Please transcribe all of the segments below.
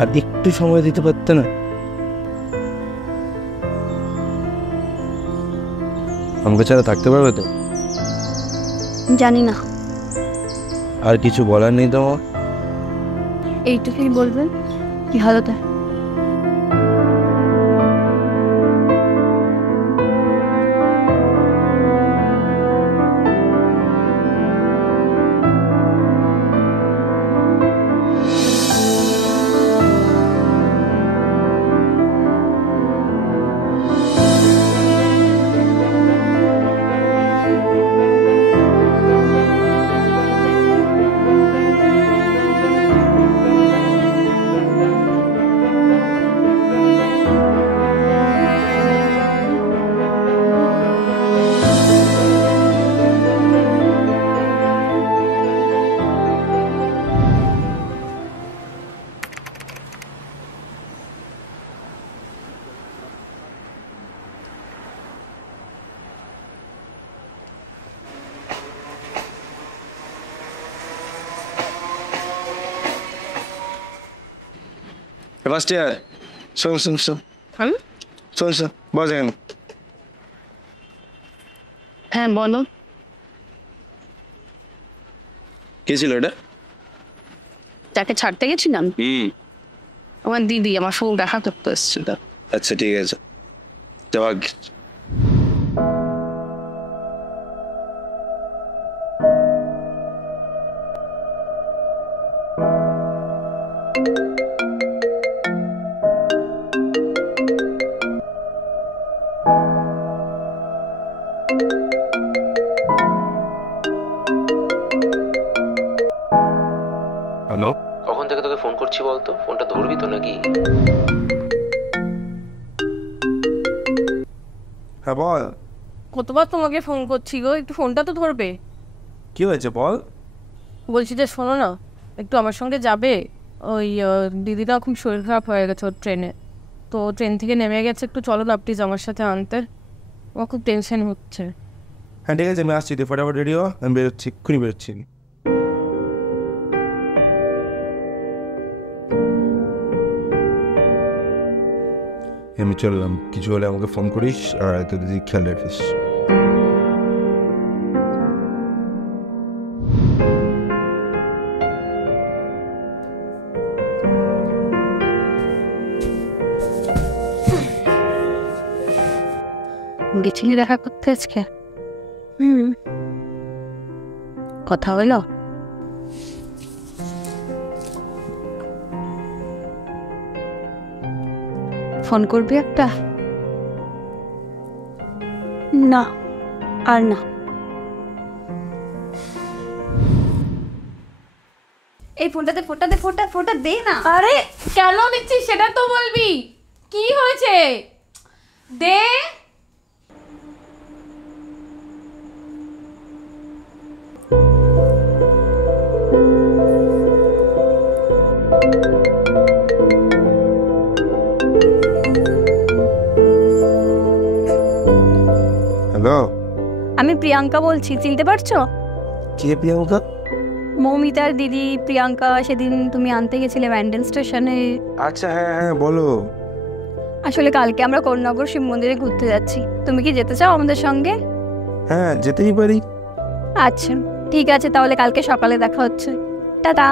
আর একটু সময় দিতে পারতে না? আমাকে ছাড়া থাকতে পারবে তো? জানি না। আর কিছু বলার নেই তোমার? এইটুকুই বলবেন কি হালতে? ফার্স্ট ইয়ার, শোন শোন শোন শোন শোন, বস এখানে। হ্যাঁ বলো। কে ছিল এটা? যাকে ছাড়তে গেছিলাম আমার দিদি আমার সঙ্গে দেখা করতে এসেছিল। আচ্ছা ঠিক আছে, যাওয়া। হ্যালো, কখন থেকে তোকে ফোন করছি বলতো? ফোনটা ধরবি তো নাকি? হ্যাঁ বল। কতবার তোমাকে ফোন করছি গো, একটু ফোনটা তো ধরবে। কি হয়েছে বল? বলছি যে শোনো না, একটু আমার সঙ্গে যাবে। ওই দিদিটা খুব শরীর খারাপ হয়ে গেছে ওর ট্রেনে, তো ট্রেন থেকে নেমে গেছে, একটু চলো না প্লিজ আমার সাথে আনতে। আমার খুব টেনশন হচ্ছে। হ্যাঁ ঠিক আছে, আমি আসছি, তুই ফটাফট রেডি হ, আমি বেরোচ্ছি, এক্ষুনি বেরোচ্ছি। আমি চললাম, কিছু হলে আমাকে ফোন করিস, আর তোর দিদি খেয়াল রাখিস। গেছিলি দেখা করতে আজকে? কথা হলো? ফোন করবি একটা? না আর না। এই ফোনটাতে ফোনটা দে না। আরে কেন দিচ্ছিস সেটা তো বলবি, কি হয়েছে? দে। হ্যালো, আমি প্রিয়াঙ্কা বলছি, চিনতে পারছো? কে প্রিয়াঙ্কা? মৌমিতার দিদি প্রিয়াঙ্কা, সেদিন তুমি আনতে গেছিলে ব্যান্ডেল স্টেশনে। আচ্ছা হ্যাঁ হ্যাঁ বলো। আসলে কালকে আমরা করুণাগর শিব মন্দিরে ঘুরতে যাচ্ছি, তুমি কি যেতে চাও আমাদের সঙ্গে? হ্যাঁ যেতেই পারি। আচ্ছা ঠিক আছে, তাহলে কালকে সকালে দেখা হচ্ছে। টাটা।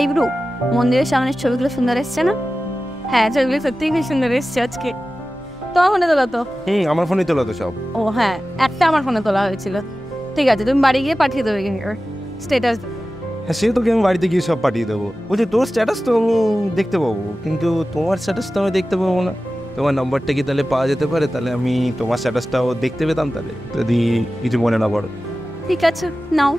এই ব্রু, মন্দিরের সামনের ছবিগুলো সুন্দর এসছে না? হ্যাঁ ছবিগুলো সত্যিই খুব সুন্দর এসছে আজকে। তোমার ফোনে তোলা তো? আমার ফোনে তোলা তো সব। ও হ্যাঁ, একটা আমার ফোনে তোলা হয়েছিল। ঠিক আছে, তুমি বাড়ি গিয়ে পাঠিয়ে দেবে স্ট্যাটাস। হ্যাঁ সে তোকে আমি বাড়িতে গিয়ে সব পাঠিয়ে দেবো। বলছি তোর স্ট্যাটাস তো আমি দেখতে পাবো, কিন্তু তোমার স্ট্যাটাস তো আমি দেখতে পাবো না। তোমার নাম্বারটা কি তাহলে পাওয়া যেতে পারে? তাহলে আমি তোমার স্ট্যাটাসটাও দেখতে পেতাম, তাহলে যদি কিছু মনে না পড়ো। ঠিক আছে, নাও।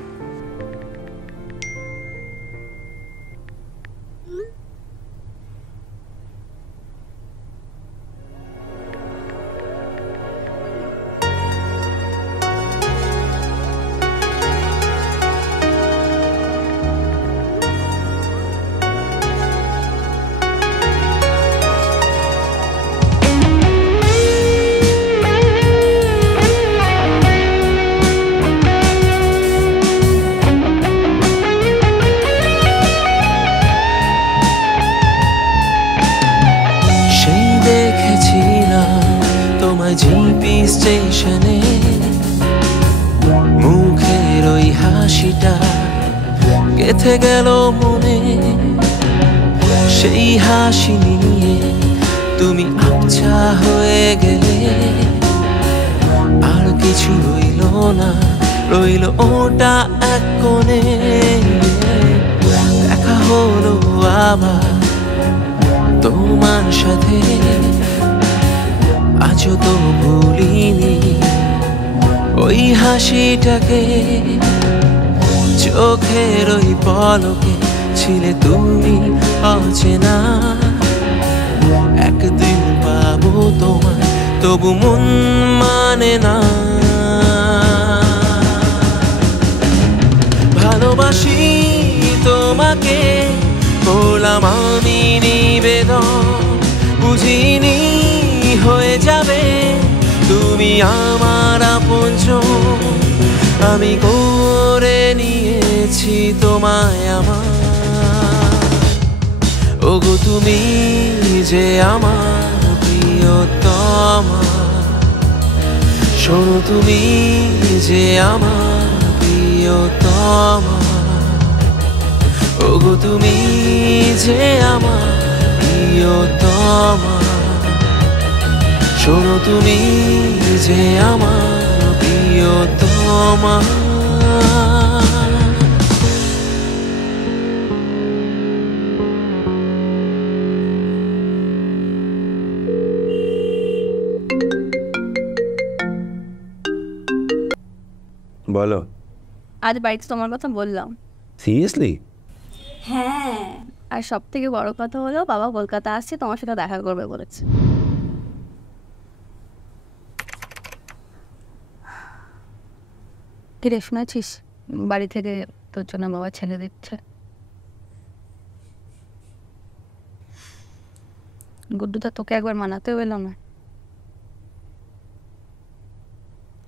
জিপি স্টেশনে মুখের ওই হাসিটা গেথে গেল মনে, সেই হাসি নিয়ে তুমি আবছা হয়ে গেলে, আর কিছু রইল না, রইল ওটা এক কোণে। দেখা হলো আবার তোমার সাথে, আজও তো ভুলিনি ওই হাসিটাকে। চোখের ওই পলকে ছিলে তুমি অচেনা, একদিন পাবো তোমায় তবু মন মানে না। ভালোবাসি তোমাকে বললাম আমি নিবেদন, বুঝিনি হয়ে যাবে তুমি আমার আপনজন। আমি করে নিয়েছি তোমায় আমার, ওগো তুমি যে আমার প্রিয়তমা। শোনো তুমি যে আমার প্রিয়তমা, ওগো তুমি যে আমার প্রিয়তমা। শোনো তুমি যে আমার প্রিয়তমা। বলো। আজ বাড়িতে তোমার কথা বললাম। সিরিয়াসলি? হ্যাঁ, আর সব থেকে বড় কথা হলো বাবা কলকাতা আসছে, তোমার সাথে দেখা করবে বলেছে। কিরে শুনেছিস, বাড়ি থেকে তোর জন্য বাবা ছেলে দিচ্ছে। গুড্ডুদা তোকে একবার মানাতেও এলো না।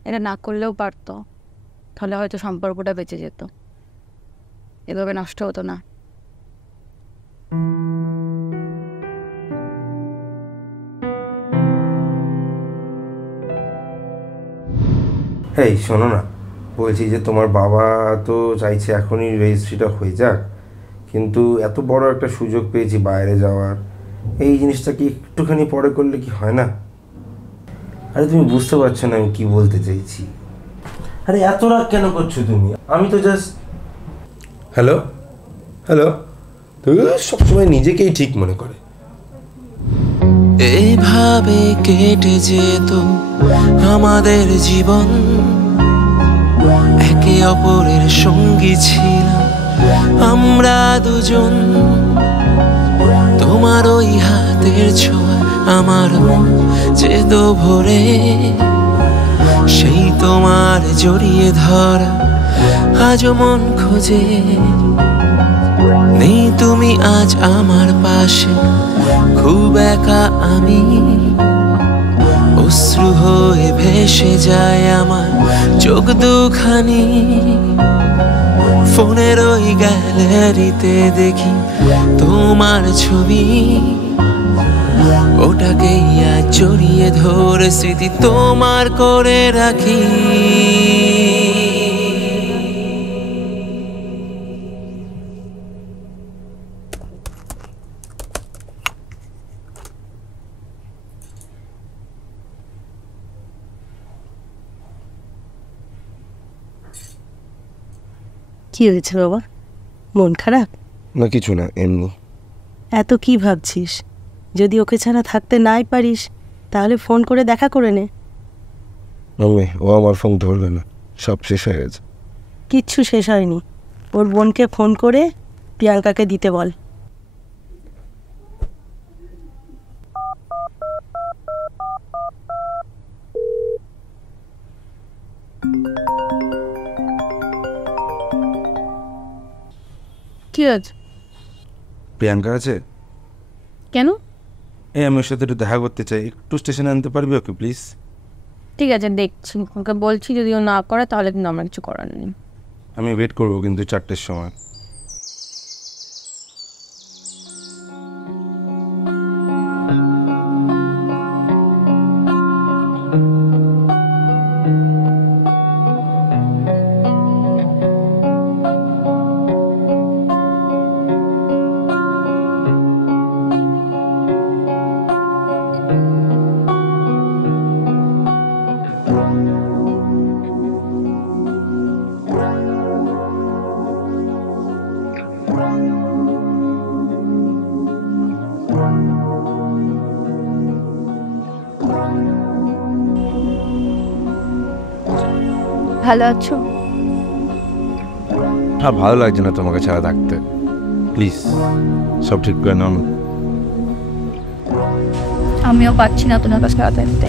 এটা না করলেও পারতো, তাহলে হয়তো সম্পর্কটা বেঁচে যেত, এভাবে নষ্ট হতো না। এই শোনো না, বলছি যে তোমার বাবা তো চাইছে এখনই রেজিস্ট্রিটা হয়ে যাক, কিন্তু এত বড় একটা সুযোগ পেয়েছি বাইরে যাওয়ার, এই জিনিসটা কি একটুখানি পরে করলে কি হয় না? আরে তুমি বুঝতে পারছো না আমি কি বলতে চাইছি? আরে এত রাগ কেন করছো তুমি? আমি তো জাস্ট হ্যালো হ্যালো, তুই সবসময় নিজেকেই ঠিক মনে করে। এভাবে কেটে যেত আমাদের জীবন, একে অপরের সঙ্গী ছিলাম আমরা দুজন। তোমার ওই হাতের ছোঁয়া আমার মন যেত ভরে, সেই তোমার জড়িয়ে ধরা আজও মন খোঁজে। নেই তুমি আজ আমার পাশে, খুব একা আমি, অশ্রু হয়ে ভেসে যায় আমার চোখ দুখানি। ফোনের ওই গ্যালারিতে দেখি তোমার ছবি, ওটাকেই আজ জড়িয়ে ধরে স্মৃতি তোমার করে রাখি। কি হয়েছে বাবা, মন খারাপ? না কিছু না, এমনি। এত কি ভাবছিস? যদি ওকে ছাড়া থাকতে নাই পারিস তাহলে ফোন করে দেখা করে নে। মাম্মি, ও আমার ফোন ধরবে না, সব শেষ হয়ে গেছে। কিচ্ছু শেষ হয়নি। ওর বোনকে ফোন করে প্রিয়াঙ্কাকে দিতে বল। কি আছে? প্রিয়াঙ্কা আছে? কেন? এই আমি ওর সাথে একটু দেখা করতে চাই, একটু স্টেশনে আনতে পারবি ওকে প্লিজ? ঠিক আছে, দেখছি, ওকে বলছি, যদি ও না করে তাহলে কিন্তু আমার কিছু করার নেই। আমি ওয়েট করবো কিন্তু 4টের সময়। ভালো আছো? হ্যাঁ, ভালো লাগছে না তোমাকে ছাড়া থাকতে, প্লিজ সব ঠিক করে নাও। আমিও পাচ্ছি না তোমার কাছে ছাড়া থাকতে।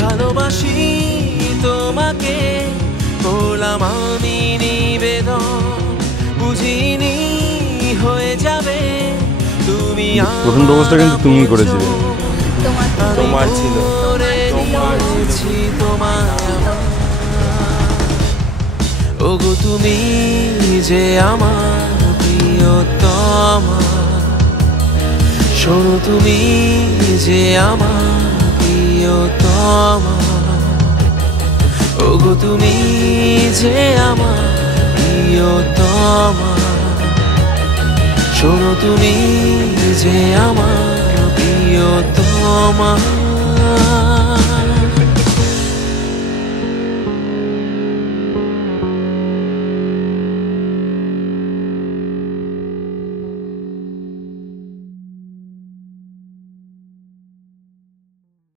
ভালোবাসি তোমাকে, বললাম আমি নিবেদন, বুঝিনি হয়ে যাবে তুমি। প্রথম ব্যবস্থা কিন্তু তুমিই করেছিলে। তোমার ছিল, তোমার ওগো তুমি যে আমার প্রিয়তমা, শোনো তুমি যে আমার প্রিয়তমা, ওগো তুমি যে আমার প্রিয়তমা, শোনো তুমি যে আমার প্রিয়তমা।